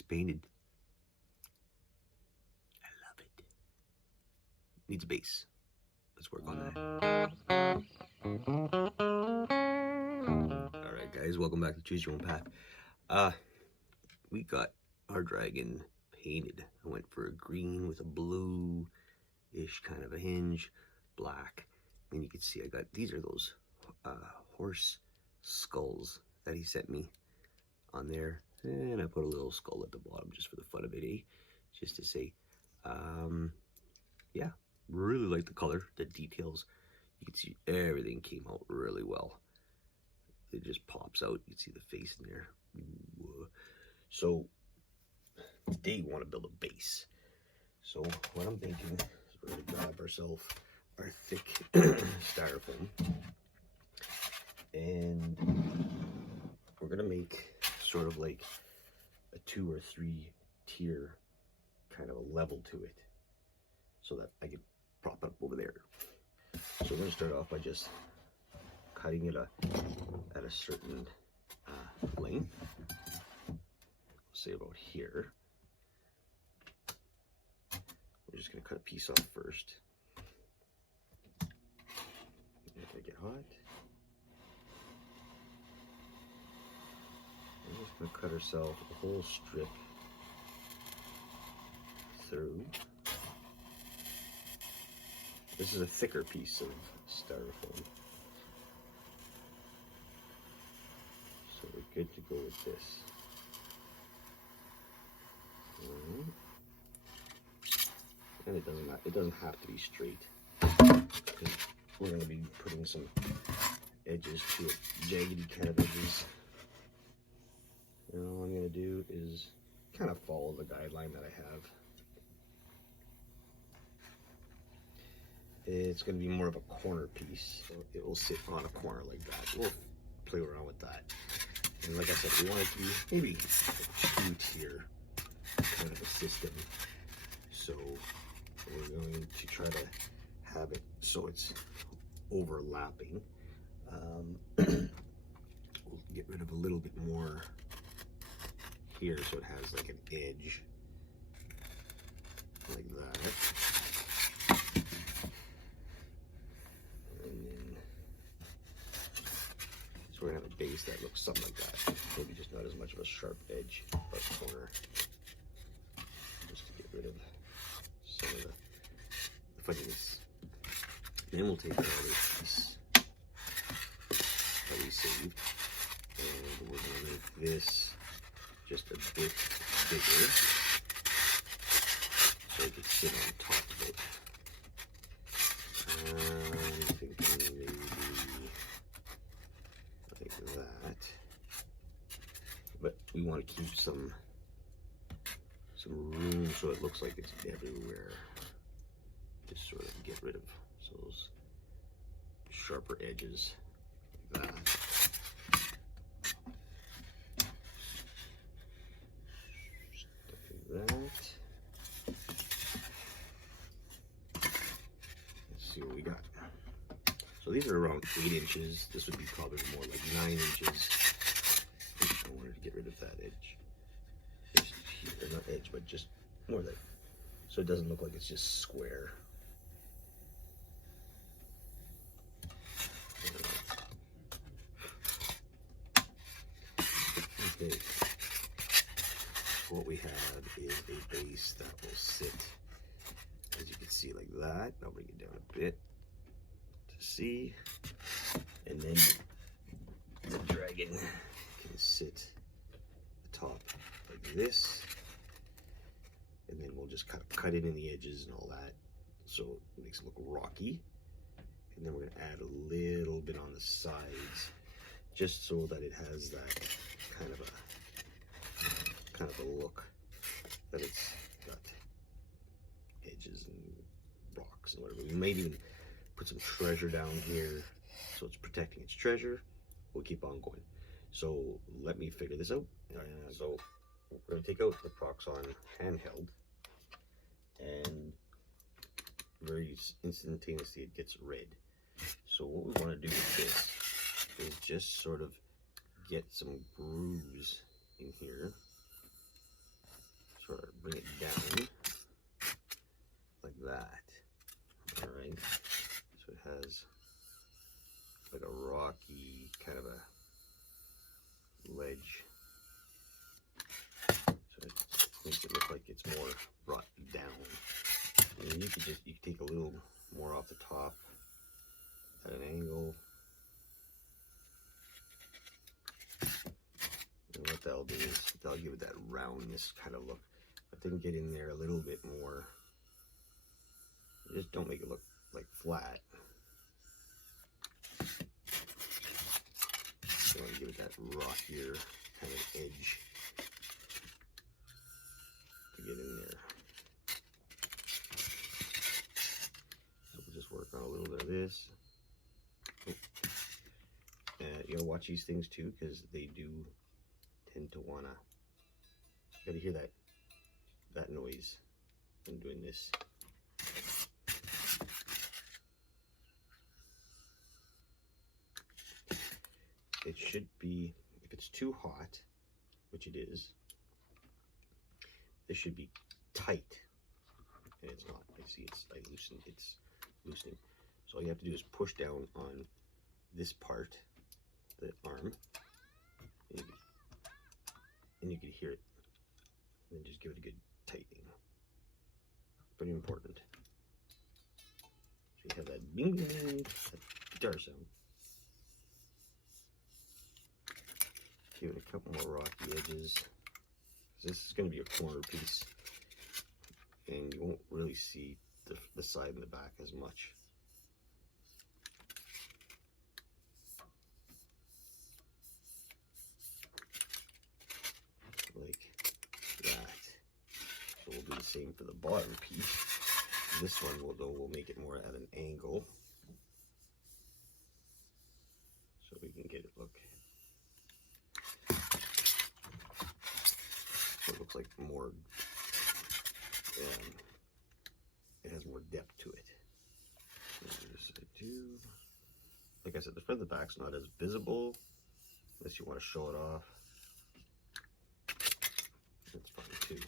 It's painted. I love it. Needs a base. Let's work on that. Alright guys, welcome back to Choose Your Own Path. We got our dragon painted. I went for a green with a blue-ish kind of a hinge, black. And you can see I got, these are those horse skulls that he sent me on there. And I put a little skull at the bottom just for the fun of it, eh? Just to say, yeah, really like the color, the details. You can see everything came out really well. It just pops out. You can see the face in there. Ooh. So today we want to build a base. So what I'm thinking is we're going to grab ourselves our thick styrofoam, and we're going to make sort of like a 2 or 3 tier kind of a level to it so that I can prop it up over there. So we're going to start off by just cutting it at a certain length, say about here. We're just going to cut a piece off first. It's going to get hot. We're just going to cut ourselves a whole strip through. This is a thicker piece of styrofoam, so we're good to go with this. And it doesn't have to be straight. We're going to be putting some edges to it, jaggedy kind of edges. And all I'm going to do is kind of follow the guideline that I have. It's going to be more of a corner piece, so it will sit on a corner like that. We'll play around with that. And like I said, we want it to be maybe a 2-tier kind of a system. So we're going to try to have it so it's overlapping. We'll get rid of a little bit more here so it has like an edge like that. And then so we're gonna have a base that looks something like that. Maybe just not as much of a sharp edge or corner. Just to get rid of some of the funniness. Then we'll take another piece that we saved, and we're going to make this just a bit bigger so it can sit on top of it. I'm thinking maybe like that, but we want to keep some room so it looks like it's everywhere. Just sort of get rid of those sharper edges like that. Stuff like that. Let's see what we got. So these are around 8 inches. This would be probably more like 9 inches. I wanted to get rid of that edge. Just here, not edge, but just more like, so it doesn't look like it's just square. Okay. What we have is a base that will sit, as you can see, like that. I'll bring it down a bit to see, and then the dragon can sit atop like this, and then we'll just cut it in the edges and all that, so it makes it look rocky. And then we're going to add a little bit on the sides, just so that it has that kind of a look, that it's got edges and rocks and whatever. We might even put some treasure down here, so it's protecting its treasure. We'll keep on going. So let me figure this out. So we're going to take out the Proxxon handheld, and very instantaneously it gets red. So what we want to do with this is just sort of get some grooves in here rocky kind of a ledge. So it makes it look like it's more brought down. And then you can take a little more off the top at an angle. And what that'll do is that'll give it that roundness kind of look. But then get in there a little bit more. Just don't make it look like flat. You want to give it that rockier kind of edge to get in there. So we'll just work on a little bit of this. You gotta watch these things too, because they do tend to wanna. You gotta hear that noise when doing this. It should be, if it's too hot, which it is, this should be tight, and it's not. I see it's loosening. So all you have to do is push down on this part, the arm, and you can hear it, and then just give it a good tightening. Pretty important. So you have that bing bing bing, that guitar sound. Give it a couple more rocky edges. This is going to be a corner piece, and you won't really see the side and the back as much. Like that. So we'll do the same for the bottom piece. This one we'll make it more at an angle, so we can get it look. So it looks like more. It has more depth to it. Like I said, the front and the back's not as visible unless you want to show it off. That's fine too.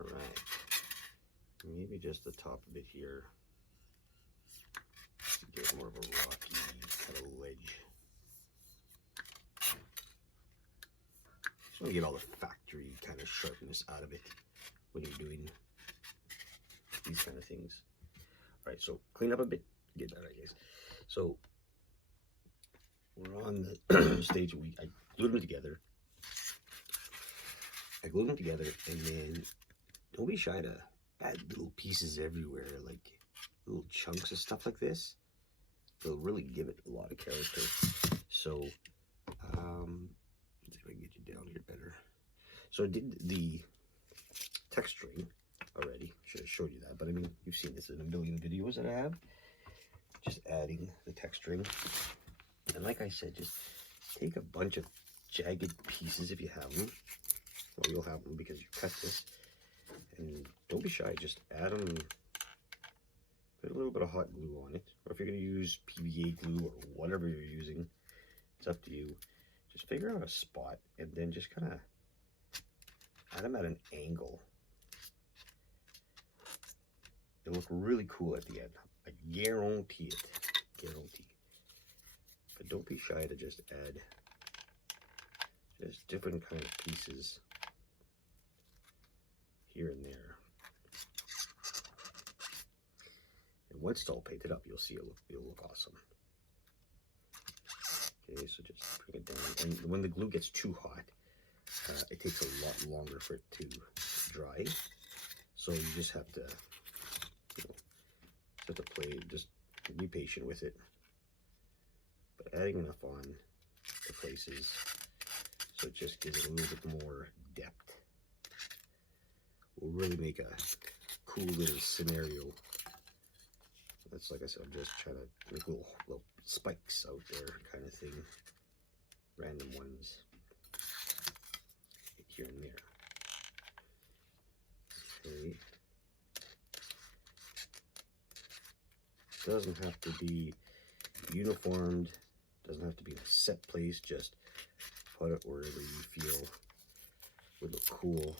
All right, maybe just the top of it here. Get more of a rocky kind of ledge. Just want to get all the factory kind of sharpness out of it when you're doing these kind of things. All right, so clean up a bit, get that, I guess. So we're on the stage. I glued them together. And then don't be shy to add little pieces everywhere, like little chunks of stuff like this. It'll really give it a lot of character. So, let's see if I can get you down here better. So I did the texturing already. Should have showed you that, but I mean, you've seen this in a million videos that I have. Just adding the texturing. And like I said, just take a bunch of jagged pieces if you have them. Well, you'll have them because you cut this. And don't be shy, just add them. Put a little bit of hot glue on it. Or if you're going to use PVA glue or whatever you're using, it's up to you. Just figure out a spot and then just kind of add them at an angle. It'll look really cool at the end. I guarantee it. Guarantee. But don't be shy to just add just different kind of pieces here and there. And once it's all painted up, you'll see it'll look awesome. Okay, so just bring it down. And when the glue gets too hot, it takes a lot longer for it to dry. So you just have to, just be patient with it. But adding enough on the places so it just gives it a little bit more depth will really make a cool little scenario. That's, like I said, I'm just trying to make little spikes out there kind of thing. Random ones here and there. Okay. Doesn't have to be uniformed, doesn't have to be in a set place, just put it wherever you feel would look cool.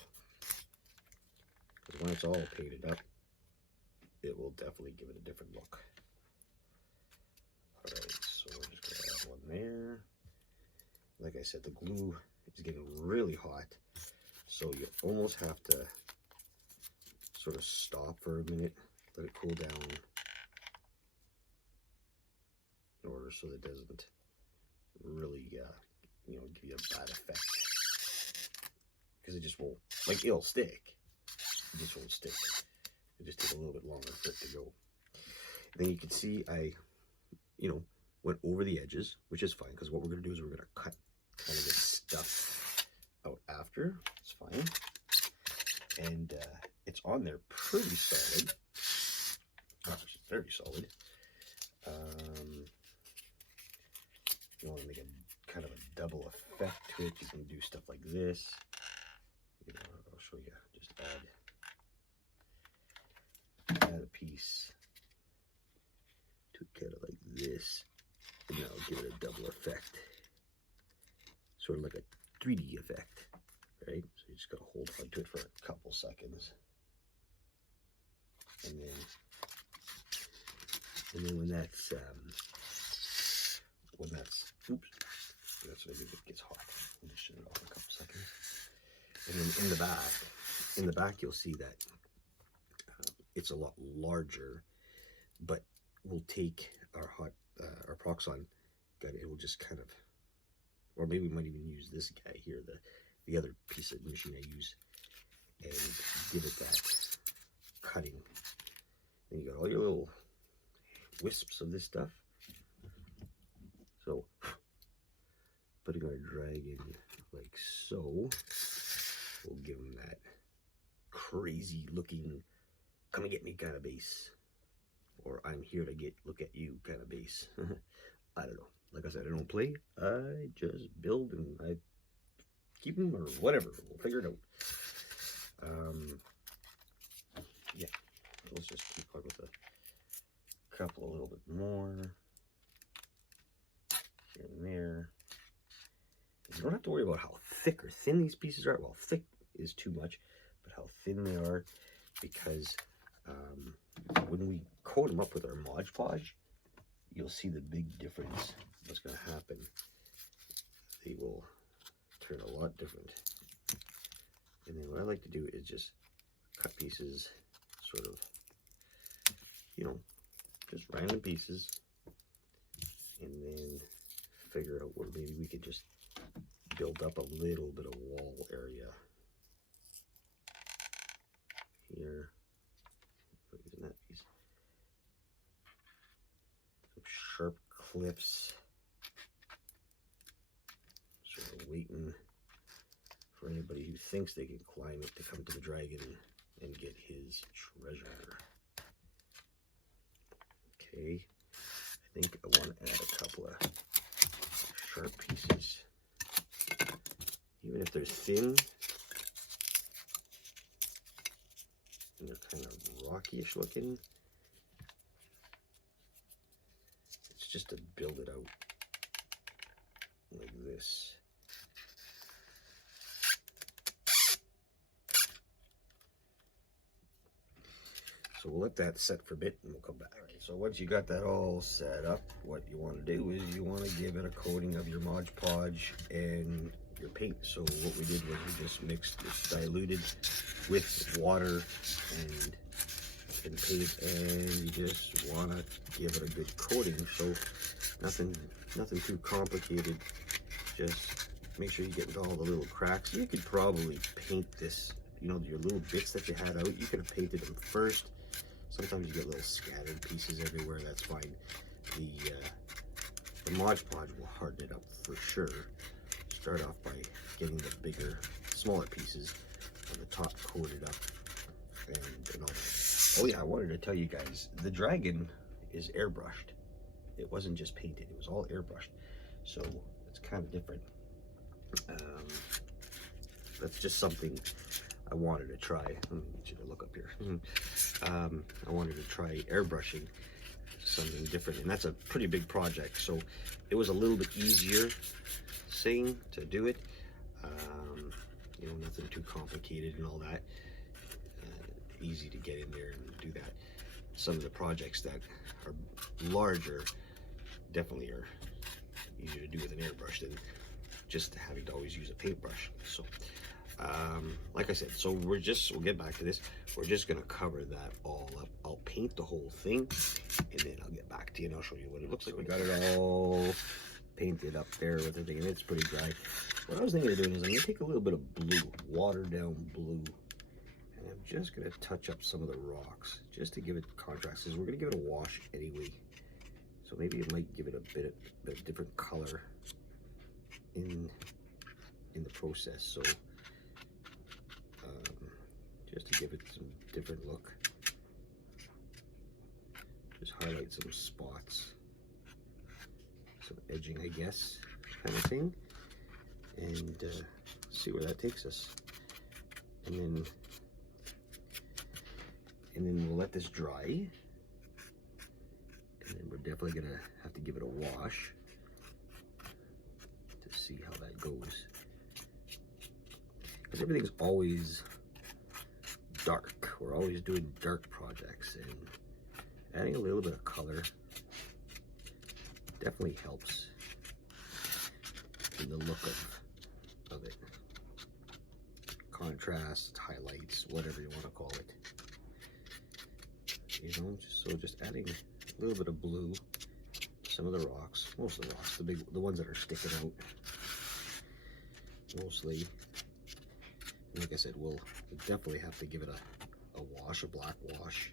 Because when it's all painted up, it will definitely give it a different look. Alright, so we're just going to add one there. Like I said, the glue is getting really hot, so you almost have to sort of stop for a minute, let it cool down, in order so that it doesn't really, you know, give you a bad effect. Because it just won't, like, it'll stick. It just won't stick. It just takes a little bit longer for it to go. And then you can see I, you know, went over the edges, which is fine, because what we're going to do is we're going to cut kind of this stuff out after. It's fine. And it's on there pretty solid. Actually, very solid. You want to make a kind of a double effect to it. You can do stuff like this. You know, I'll show you. Just add a piece to kind of like this, and now give it a double effect, sort of like a 3D effect, right? So you just gotta hold on to it for a couple seconds, and then when that's oops, that's when it gets hot. I'll just shut it off in a couple seconds. And then in the back you'll see that it's a lot larger, but we'll take our our Proxxon gun. It will just kind of, or maybe we might even use this guy here, the other piece of machine I use, and give it that cutting. And you got all your little wisps of this stuff. So putting our dragon like so will give him that crazy looking come and get me kind of base, or I'm here to look at you kind of base. I don't know. Like I said, I don't play. I just build and I keep them or whatever. We'll figure it out. Yeah. Let's just keep on with a couple a little bit more here and there. You don't have to worry about how thick or thin these pieces are. Well, thick is too much, but how thin they are, because when we coat them up with our Mod Podge, you'll see the big difference. What's going to happen? They will turn a lot different. And then what I like to do is just cut pieces, sort of, you know, just random pieces, and then figure out where maybe we could just build up a little bit of wall area here. Using that piece. Some sharp clips. Sort of waiting for anybody who thinks they can climb it to come to the dragon and get his treasure. Okay, I think I want to add a couple of sharp pieces. Even if they're thin and they're kind of rocky-ish looking, it's just to build it out like this. So we'll let that set for a bit and we'll come back. Right, so once you got that all set up, what you want to do is you want to give it a coating of your Mod Podge and your paint. So what we did was we just mixed this diluted with water and paint, and you just want to give it a good coating. So nothing too complicated. Just make sure you get into all the little cracks. You could probably paint this, you know, your little bits that you had out, you could have painted them first. Sometimes you get little scattered pieces everywhere, that's fine. The Mod Podge will harden it up for sure. Start off by getting the bigger, smaller pieces on the top coated up and all that. Oh yeah, I wanted to tell you guys, the dragon is airbrushed. It wasn't just painted, it was all airbrushed. So it's kind of different. That's just something I wanted to try. Let me get you to look up here. I wanted to try airbrushing something different, and that's a pretty big project. So it was a little bit easier to do it. You know, nothing too complicated and all that. Easy to get in there and do that. some of the projects that are larger definitely are easier to do with an airbrush than just having to always use a paintbrush. So like I said, so we'll get back to this. We're just gonna cover that all up. I'll paint the whole thing and then I'll get back to you and I'll show you what it looks like. We got it all painted up there with everything, and it's pretty dry. What I was thinking of doing is I'm gonna take a little bit of blue, watered down blue, and I'm just gonna touch up some of the rocks just to give it contrast, because we're gonna give it a wash anyway. So maybe it might give it a bit of different color in the process. So just to give it some different look, just highlight some spots, some edging, I guess, kind of thing, and see where that takes us. And then we'll let this dry, and then we're definitely gonna have to give it a wash to see how that goes, because everything's always dark. We're always doing dark projects, and adding a little bit of color definitely helps in the look of it. Contrast, highlights, whatever you want to call it. You know, just adding a little bit of blue, some of the rocks, most of the rocks, the ones that are sticking out, mostly. Like I said, we'll definitely have to give it a wash, a black wash,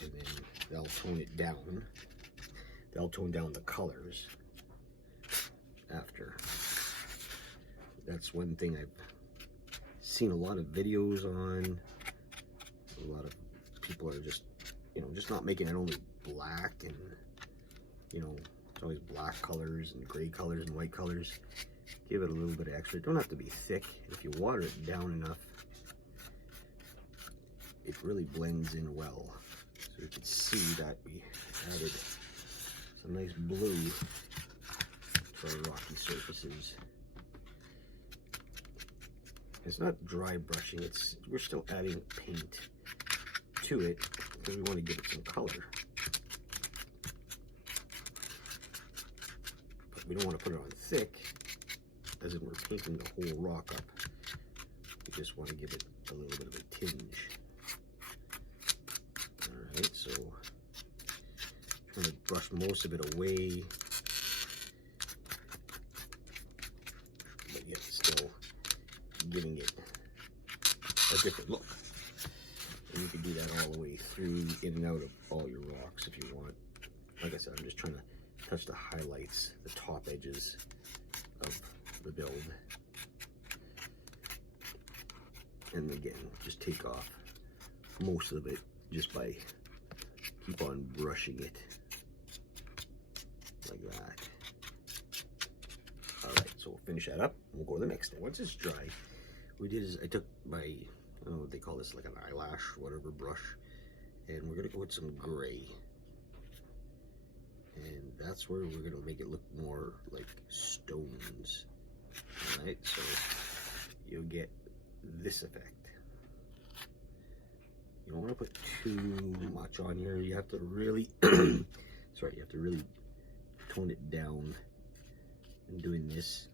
and then they'll tone it down. They'll tone down the colors after. That's one thing I've seen a lot of videos on. A lot of people are just, you know, just not making it only black, and, you know, it's always black colors and gray colors and white colors. Give it a little bit of extra. It don't have to be thick. If you water it down enough, it really blends in well. So you can see that we added some nice blue to our rocky surfaces. It's not dry brushing, we're still adding paint to it because we want to give it some color. But we don't want to put it on thick, as in we're painting the whole rock up. We just want to give it a little bit of a tinge. Alright, so trying to brush most of it away, but yet still giving it a different look. And you can do that all the way through, in and out of all your rocks if you want. Like I said, I'm just trying to touch the highlights, the top edges of the build, and again, just take off most of it just by keep on brushing it like that. All right, so we'll finish that up and we'll go to the next step. Once it's dry, what we did is I took my, I don't know what they call this, like an eyelash or whatever brush, and we're gonna go with some gray, and that's where we're gonna make it look more like stones. Alright, so you'll get this effect. You don't want to put too much on here. You have to really, sorry, you have to really tone it down in doing this,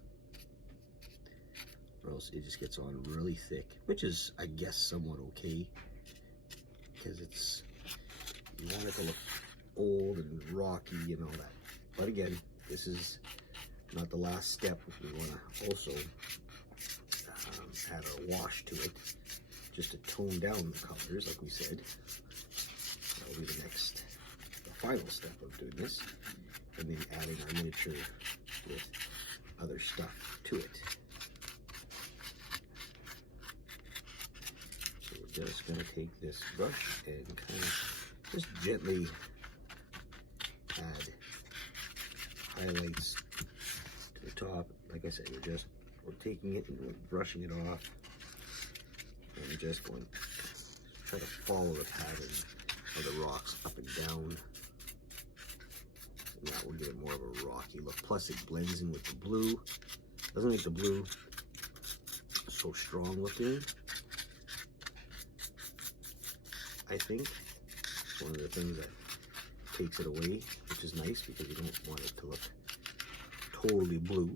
or else it just gets on really thick, which is, I guess, somewhat okay, because it's, you want it to look old and rocky and all that. But again, this is not the last step. We want to also add a wash to it, just to tone down the colors, like we said. That'll be the final step of doing this, and then adding our miniature with other stuff to it. So we're just going to take this brush and kind of just gently add highlights to the top. Like I said, we're taking it and we're brushing it off, and we're just going to try to follow the pattern of the rocks up and down, and that will give it more of a rocky look. Plus it blends in with the blue, doesn't make the blue so strong looking, I think. That's one of the things that takes it away, which is nice because you don't want it to look totally blue.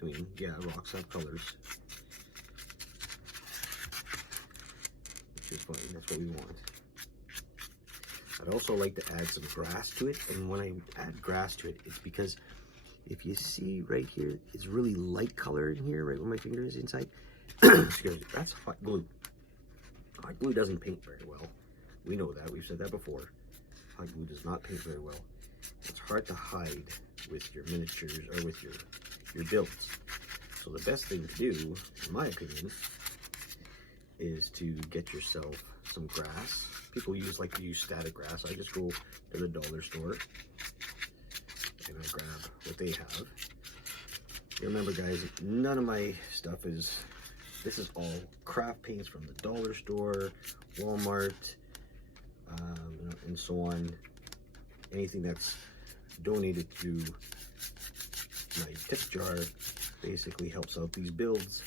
I mean, yeah, rocks have colors, which is fine. That's what we want. I'd also like to add some grass to it, and when I add grass to it, it's because if you see right here, it's really light color in here, right where my finger is inside. Excuse me, that's hot glue. Hot glue doesn't paint very well. We know that, we've said that before. Hot glue does not paint very well. It's hard to hide with your miniatures or with your builds. So the best thing to do, in my opinion, is to get yourself some grass. People like to use static grass. I just go to the dollar store and I grab what they have. Remember guys, none of my stuff is, this is all craft paints from the dollar store, Walmart, and so on. Anything that's donated to my tip jar basically helps out these builds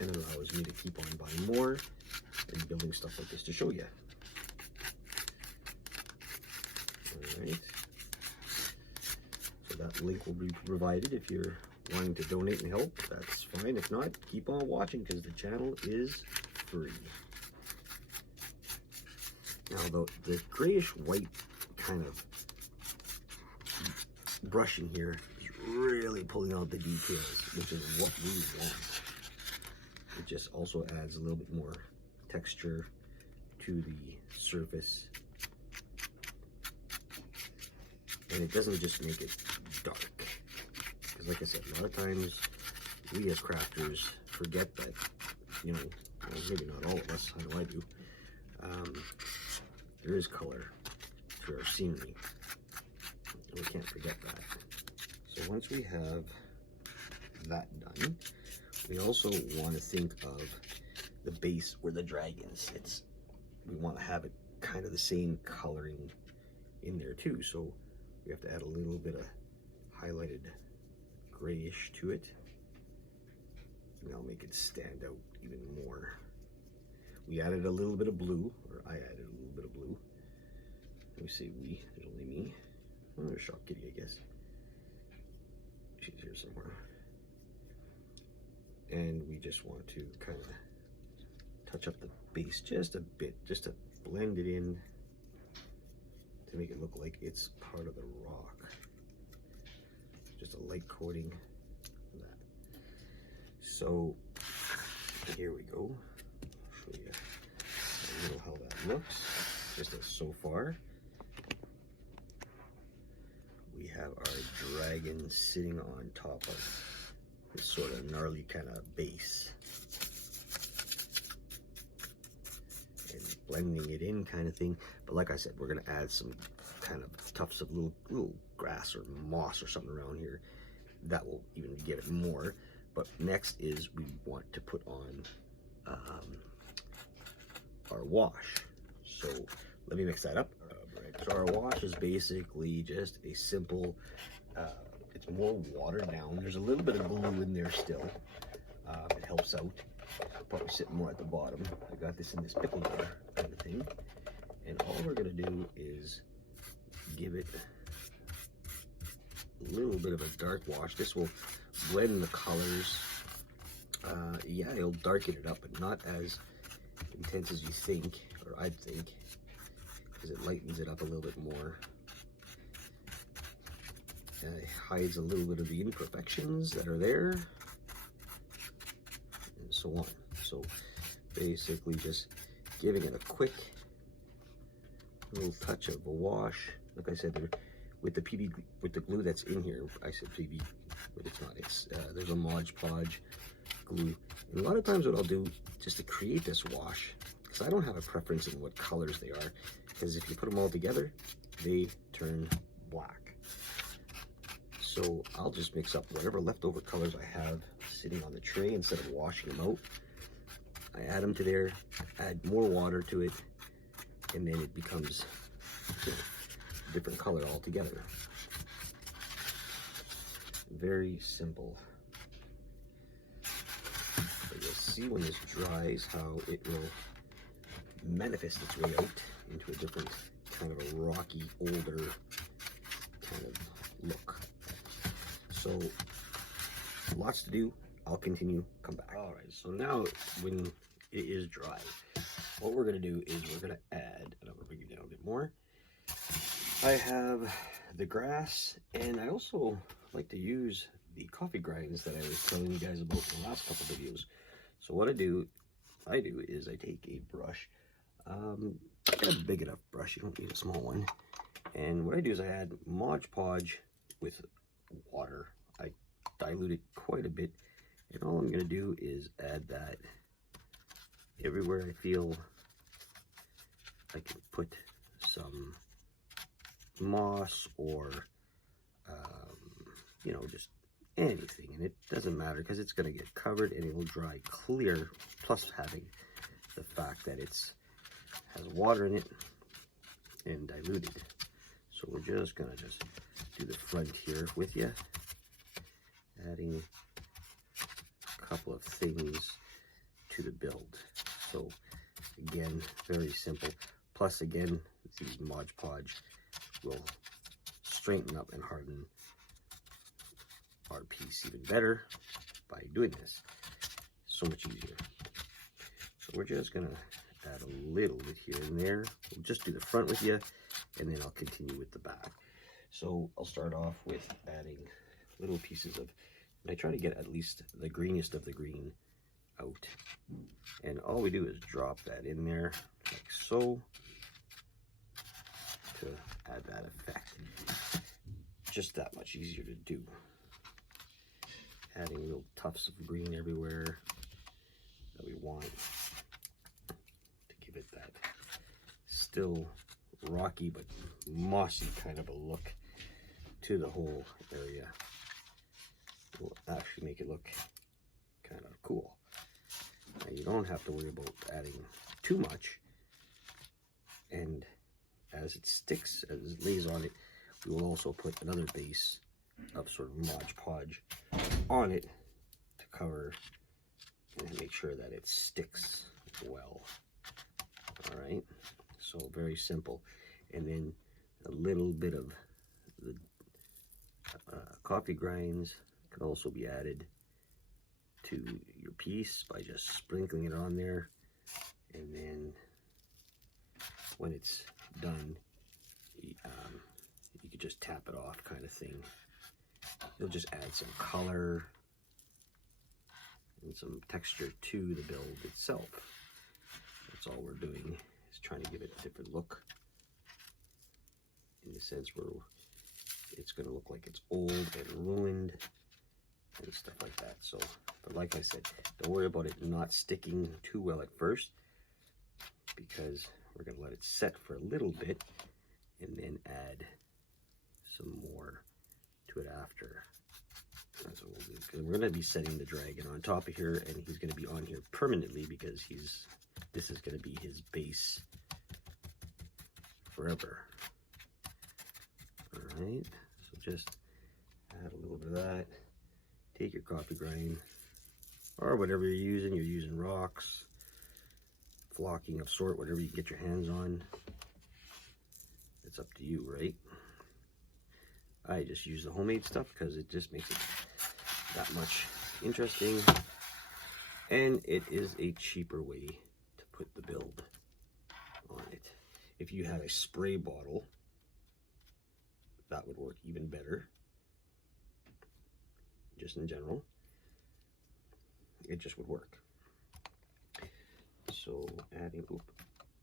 and allows me to keep on buying more and building stuff like this to show you. Alright, so that link will be provided if you're wanting to donate and help. That's fine. If not, keep on watching because the channel is free. Now the grayish white kind of brushing here is really pulling out the details, which is what we want. It just also adds a little bit more texture to the surface, and it doesn't just make it dark, because like I said, a lot of times we as crafters forget that, you know, well, maybe not all of us, I know I do, there is color to our scenery, and we can't forget that. So once we have that done, we also want to think of the base where the dragon sits. We want to have it kind of the same coloring in there too, so we have to add a little bit of highlighted grayish to it, and that'll make it stand out even more. We added a little bit of blue, or I added a little bit of blue. Let me say we, there's only me. Oh, there's Shop Kitty, I guess. She's here somewhere. And we just want to kind of touch up the base just a bit, just to blend it in, to make it look like it's part of the rock. Just a light coating of that. So here we go. I'll show you a little how that looks. Just as so far, we have our dragon sitting on top of this sort of gnarly kind of base, and blending it in kind of thing. But like I said, we're gonna add some kind of tufts of little grass or moss or something around here that will even give it more. But next is we want to put on our wash. So let me mix that up. So our wash is basically just a simple, it's more watered down. There's a little bit of glue in there still. It helps out. Probably sitting more at the bottom. I got this in this pickle jar kind of thing. And all we're gonna do is give it a little bit of a dark wash. This will blend the colors. Yeah, it'll darken it up, but not as intense as you think, or I'd think, because it lightens it up a little bit more. It hides a little bit of the imperfections that are there, and so on. So basically just giving it a quick little touch of a wash. Like I said, with the glue that's in here, I said PV, but it's not. It's there's a Mod Podge glue. And a lot of times what I'll do, just to create this wash, because I don't have a preference in what colors they are, because if you put them all together, they turn black. So I'll just mix up whatever leftover colors I have sitting on the tray instead of washing them out. I add them to there, add more water to it, and then it becomes, you know, a different color altogether. Very simple. But you'll see when this dries how it will manifest its way out. into a different kind of a rocky, older kind of look. So lots to do. I'll continue, come back. All right, so now when it is dry, what we're gonna do is we're gonna add, and I'm gonna bring it down a bit more. I have the grass, and I also like to use the coffee grinds that I was telling you guys about in the last couple videos. So what I do is I take a brush, a big enough brush, you don't need a small one. And what I do is I add Mod Podge with water. I dilute it quite a bit, and all I'm gonna do is add that everywhere I feel I can put some moss or you know, just anything, and it doesn't matter because it's going to get covered and it will dry clear, plus having the fact that it's has water in it and diluted. So we're just going to just do the front here with you, adding a couple of things to the build. So again, very simple, plus again these Mod Podge will straighten up and harden our piece even better by doing this. So much easier. So we're just gonna add a little bit here and there. We'll just do the front with you, and then I'll continue with the back. So I'll start off with adding little pieces of, and I try to get at least the greenest of the green out. And all we do is drop that in there like so to add that effect. Just that much easier to do. Adding little tufts of green everywhere that we want to give it that still rocky but mossy kind of a look to the whole area. Will actually make it look kind of cool. Now you don't have to worry about adding too much, and as it sticks, as it lays on it, we will also put another base of sort of Mod Podge on it to cover and make sure that it sticks well. All right, so very simple. And then a little bit of the coffee grinds can also be added to your piece by just sprinkling it on there, and then when it's done, you could just tap it off, kind of thing. You'll just add some color and some texture to the build itself. That's all we're doing, is trying to give it a different look, in the sense where it's going to look like it's old and ruined and stuff like that. So, but like I said, don't worry about it not sticking too well at first, because we're going to let it set for a little bit and then add some more to it after. That's what we'll do, because we're going to be setting the dragon on top of here, and he's going to be on here permanently, because this is going to be his base forever. All right, so just add a little bit of that. Take your coffee grind or whatever you're using rocks, flocking of sort, whatever you can get your hands on. It's up to you, right? I just use the homemade stuff because it just makes it that much interesting, and it is a cheaper way to put the build on it. If you had a spray bottle, that would work even better. Just in general, it just would work. So adding a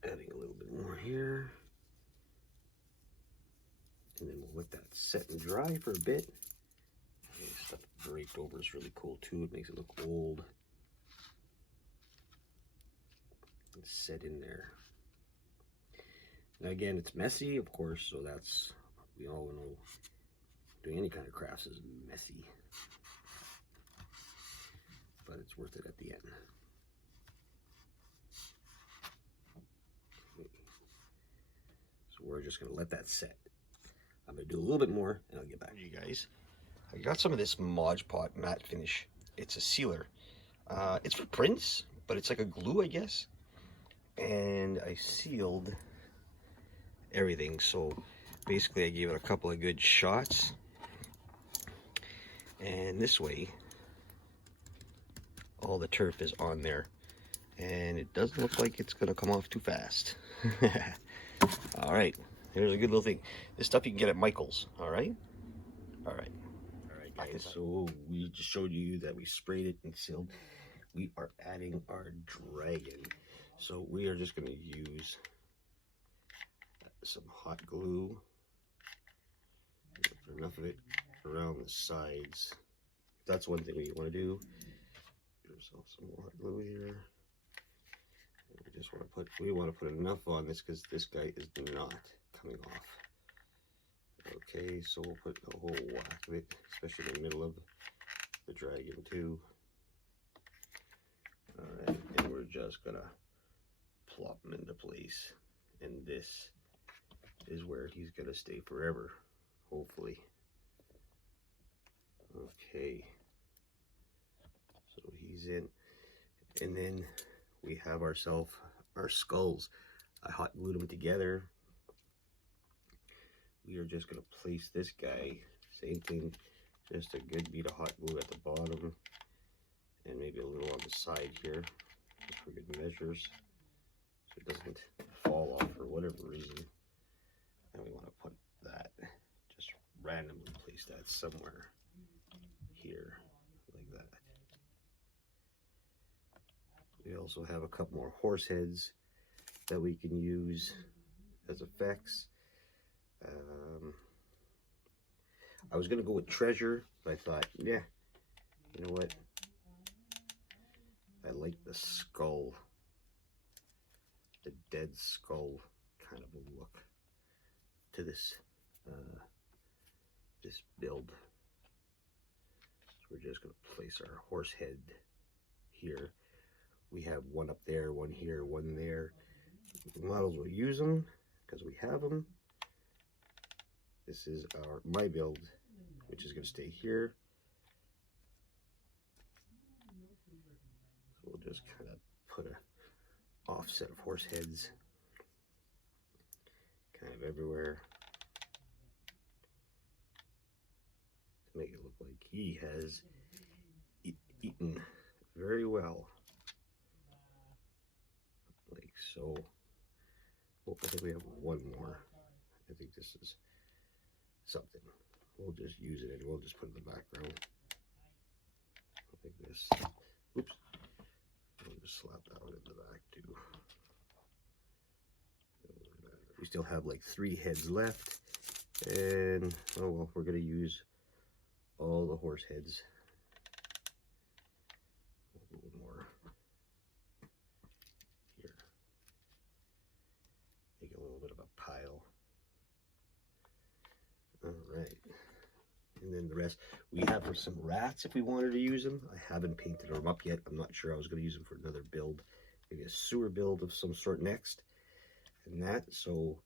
little bit more here, and then we'll let that set and dry for a bit. And stuff draped over is really cool too. It makes it look old. It's set in there. Now again, it's messy, of course, so that's, we all know doing any kind of crafts is messy, but it's worth it at the end. So we're just gonna let that set. I'm gonna do a little bit more and I'll get back to you guys. I got some of this Mod Podge matte finish. It's a sealer. It's for prints, but it's like a glue, I guess. And I sealed everything. So basically I gave it a couple of good shots, and this way all the turf is on there, and it doesn't look like it's gonna come off too fast. All right, here's a good little thing. This stuff you can get at Michael's. All right, guys, so we just showed you that we sprayed it and sealed. We are adding our dragon, so we are just going to use some hot glue. Put enough of it around the sides. That's one thing we want to do. Give yourself some more hot glue here. We just want to put enough on this because this guy is not coming off. Okay, so we'll put a whole whack of it, especially in the middle of the dragon too. Alright, and we're just gonna plop him into place. And this is where he's gonna stay forever, hopefully. Okay, so he's in. And then we have ourselves our skulls. I hot glued them together. We are just going to place this guy, same thing, just a good bead of hot glue at the bottom, and maybe a little on the side here, just for good measures, so it doesn't fall off for whatever reason. And we want to put that, just randomly place that somewhere here, like that. We also have a couple more horse heads that we can use as effects. I was gonna go with treasure, but I thought, yeah, you know what? I like the skull, the dead skull kind of a look to this this build. So we're just gonna place our horse head here. We have one up there, one here, one there. We might as well use them because we have them. This is my build, which is going to stay here. So we'll just kind of put a offset of horse heads kind of everywhere to make it look like he has eaten very well, like so. Oh, I think we have one more. I think this is something. We'll just use it and we'll just put it in the background like this. Oops. We'll just slap that one in the back too. We still have like 3 heads left, and oh well, we're gonna use all the horse heads. A little more here. Make a little bit of a pile. All right, and then the rest we have for some rats if we wanted to use them. I haven't painted them up yet. I'm not sure. I was going to use them for another build, maybe a sewer build of some sort next, and that. So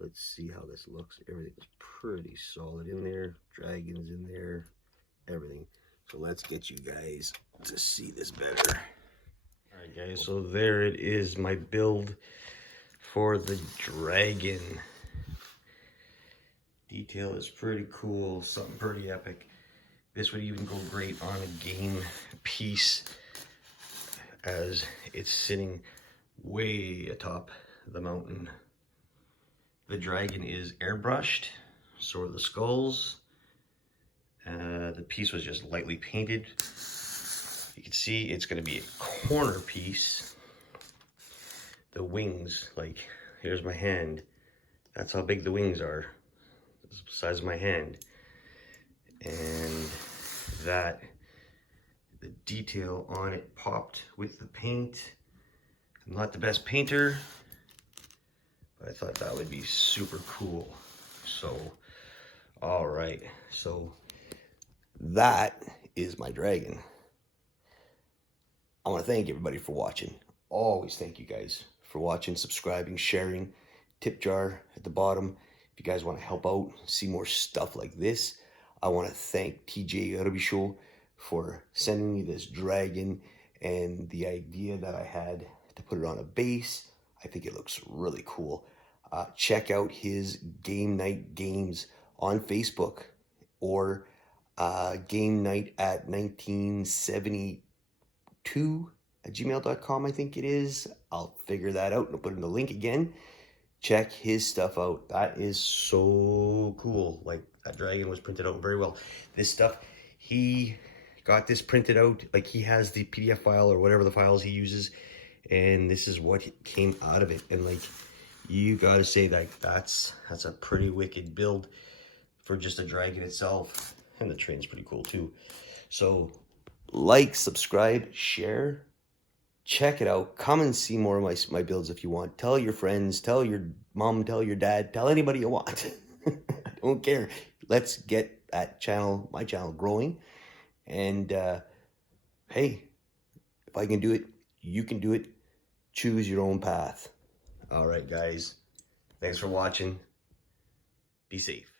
let's see how this looks. Everything is pretty solid in there. Dragons in there, everything. So let's get you guys to see this better. All right, guys. So there it is, my build for the dragon. Detail is pretty cool, something pretty epic. This would even go great on a game piece as it's sitting way atop the mountain. The dragon is airbrushed, so are the skulls. The piece was just lightly painted. You can see it's going to be a corner piece. The wings, like here's my hand. That's how big the wings are. It's the size of my hand. And that, the detail on it popped with the paint. I'm not the best painter, but I thought that would be super cool. So, all right. So that is my dragon. I want to thank everybody for watching. Always thank you guys for watching, subscribing, sharing. Tip jar at the bottom. If you guys want to help out, see more stuff like this, I want to thank TJ Arbisho for sending me this dragon and the idea that I had to put it on a base. I think it looks really cool. check out his Game Night Games on Facebook, or Game Night at 1972 at gmail.com, I think it is. I'll figure that out and I'll put in the link again. Check his stuff out. That is so cool. Like, that dragon was printed out very well. This stuff, he got this printed out. Like, he has the PDF file or whatever the files he uses, and this is what came out of it. And like, you gotta say that that's a pretty wicked build for just a dragon itself. And the train's pretty cool too. So like, subscribe, share, check it out. Come and see more of my builds if you want. Tell your friends, tell your mom, tell your dad, tell anybody you want. I don't care. Let's get that channel, my channel, growing. And hey, if I can do it, you can do it. Choose your own path. All right, guys. Thanks for watching. Be safe.